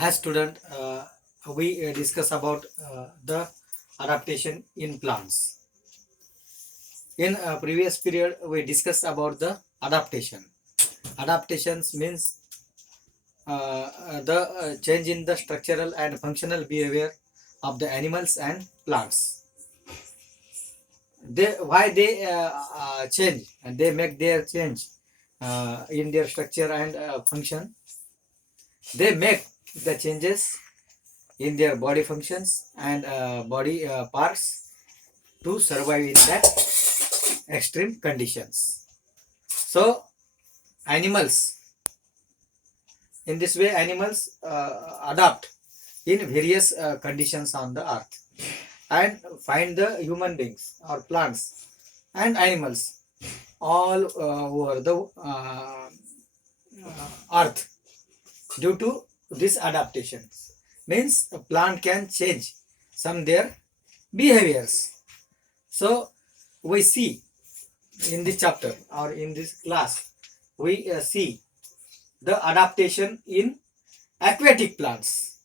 As student, we discuss about the adaptation in plants. In previous period, we discussed about the adaptation. Adaptations means the change in the structural and functional behavior of the animals and plants. Why they change and they make their change in their structure and function. They make the changes in their body functions and body parts to survive in that extreme conditions. So animals, in this way animals adapt in various conditions on the earth and find the human beings or plants and animals all over the earth due to this adaptation. Means a plant can change some their behaviors. So we see in this chapter or in this class, we see the adaptation in aquatic plants.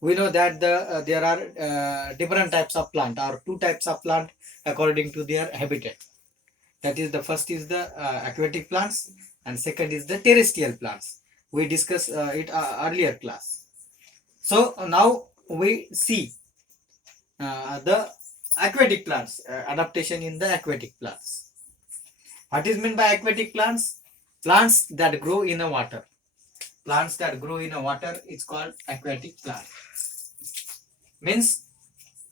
We know that there are different types of plant or two types of plant according to their habitat. That is, the first is the aquatic plants and second is the terrestrial plants. We discussed it earlier class. So now we see the aquatic plants, adaptation in the aquatic plants. What is meant by aquatic plants? Plants that grow in a water. Plants that grow in a water is called aquatic plant. Means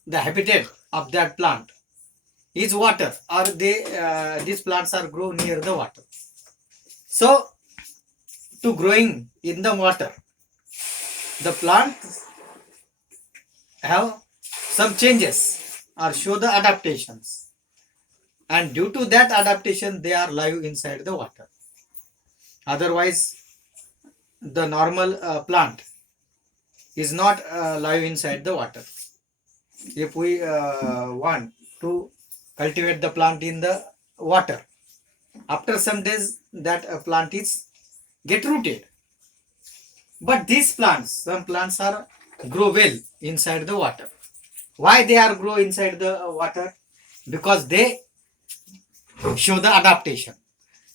the habitat of that plant is water, or these plants are grow near the water. So to growing in the water, the plants have some changes or show the adaptations, and due to that adaptation they are live inside the water. Otherwise the normal plant is not live inside the water. If we want to cultivate the plant in the water, after some days that plant is get rooted. But these plants, some plants are grow well inside the water. Why they are grow inside the water? Because they show the adaptation,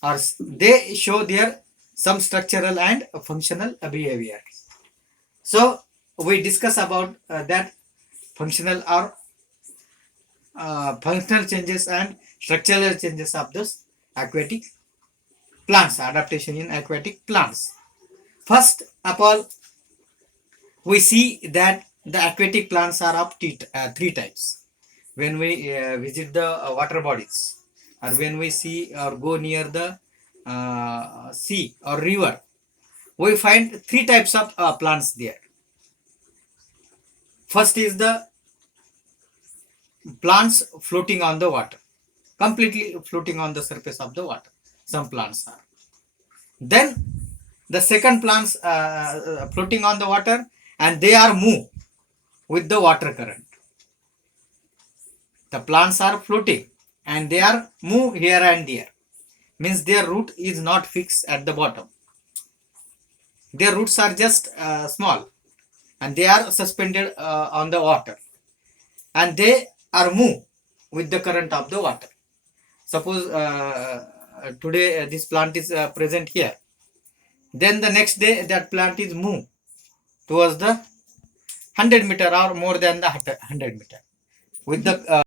or they show their some structural and functional behavior. So we discuss about that functional or functional changes and structural changes of those aquatic plants, adaptation in aquatic plants. First of all, we see that the aquatic plants are of three types. When we visit the water bodies, or when we see or go near the sea or river, we find three types of plants there. First is the plants floating on the water, completely floating on the surface of the water. Some plants are. Then the second plants floating on the water, and they are move with the water current. The plants are floating and they are move here and there. Means their root is not fixed at the bottom. Their roots are just small and they are suspended on the water, and they are move with the current of the water. Suppose today this plant is present here, then the next day that plant is move towards the 100 meter or more than the 100 meter with the